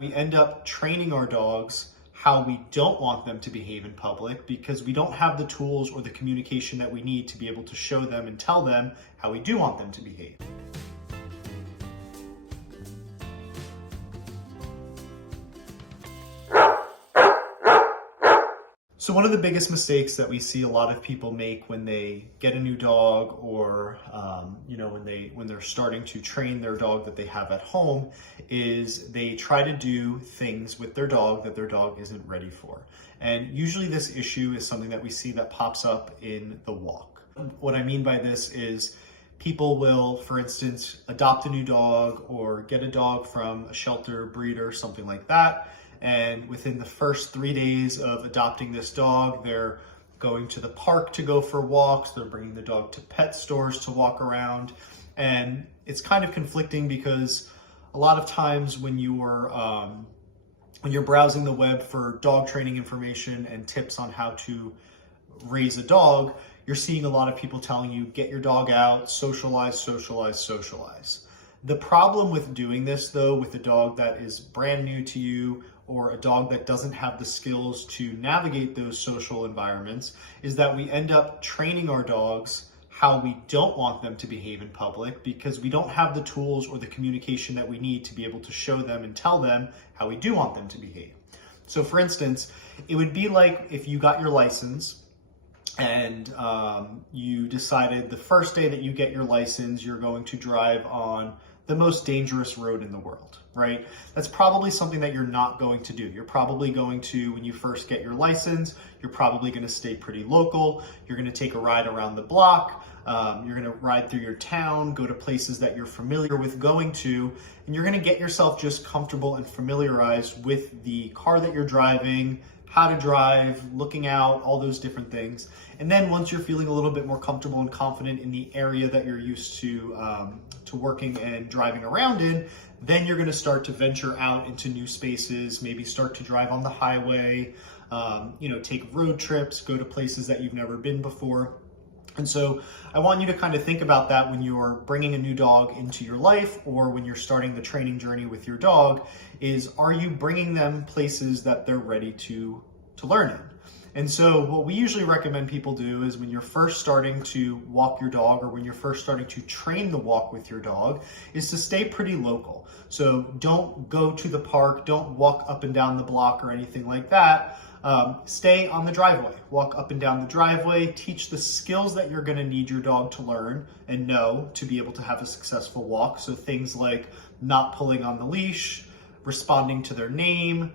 We end up training our dogs how we don't want them to behave in public because we don't have the tools or the communication that we need to be able to show them and tell them how we do want them to behave. So one of the biggest mistakes that we see a lot of people make when they get a new dog or when they're starting to train their dog that they have at home is they try to do things with their dog that their dog isn't ready for. And usually this issue is something that we see that pops up in the walk. What I mean by this is people will, for instance, adopt a new dog or get a dog from a shelter, breeder, something like that. And within the first 3 days of adopting this dog, they're going to the park to go for walks. They're bringing the dog to pet stores to walk around. And it's kind of conflicting because a lot of times when you're browsing the web for dog training information and tips on how to raise a dog, you're seeing a lot of people telling you, get your dog out, socialize, socialize, socialize. The problem with doing this, though, with a dog that is brand new to you or a dog that doesn't have the skills to navigate those social environments, is that we end up training our dogs how we don't want them to behave in public because we don't have the tools or the communication that we need to be able to show them and tell them how we do want them to behave. So for instance, it would be like if you got your license and you decided the first day that you get your license, you're going to drive on the most dangerous road in the world, right? That's probably something that you're not going to do. You're probably going to, when you first get your license, you're probably going to stay pretty local. You're going to take a ride around the block. You're going to ride through your town, go to places that you're familiar with going to, and you're going to get yourself just comfortable and familiarized with the car that you're driving, how to drive, looking out, all those different things. And then once you're feeling a little bit more comfortable and confident in the area that you're used to working and driving around in, then you're gonna start to venture out into new spaces, maybe start to drive on the highway, take road trips, go to places that you've never been before. And so I want you to kind of think about that when you're bringing a new dog into your life or when you're starting the training journey with your dog, is are you bringing them places that they're ready to learn in? And so what we usually recommend people do is when you're first starting to walk your dog or when you're first starting to train the walk with your dog is to stay pretty local. So don't go to the park, don't walk up and down the block or anything like that. Stay on the driveway, walk up and down the driveway, teach the skills that you're gonna need your dog to learn and know to be able to have a successful walk. So things like not pulling on the leash, responding to their name,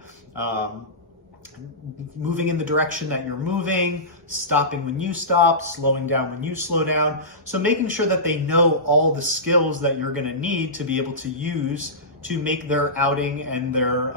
moving in the direction that you're moving, stopping when you stop, slowing down when you slow down. So making sure that they know all the skills that you're gonna need to be able to use to make their outing and their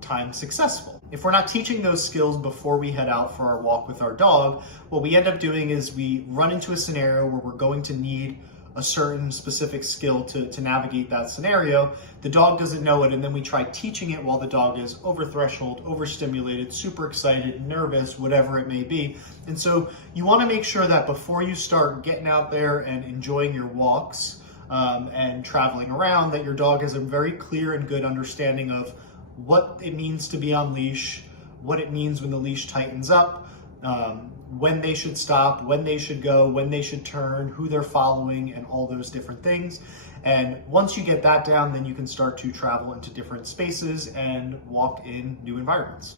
time successful. If we're not teaching those skills before we head out for our walk with our dog, what we end up doing is we run into a scenario where we're going to need a certain specific skill to navigate that scenario. The dog doesn't know it, and then we try teaching it while the dog is over threshold, overstimulated, super excited, nervous, whatever it may be. And so you want to make sure that before you start getting out there and enjoying your walks and traveling around, that your dog has a very clear and good understanding of what it means to be on leash, what it means when the leash tightens up, when they should stop, when they should go, when they should turn, who they're following, and all those different things. And once you get that down, then you can start to travel into different spaces and walk in new environments.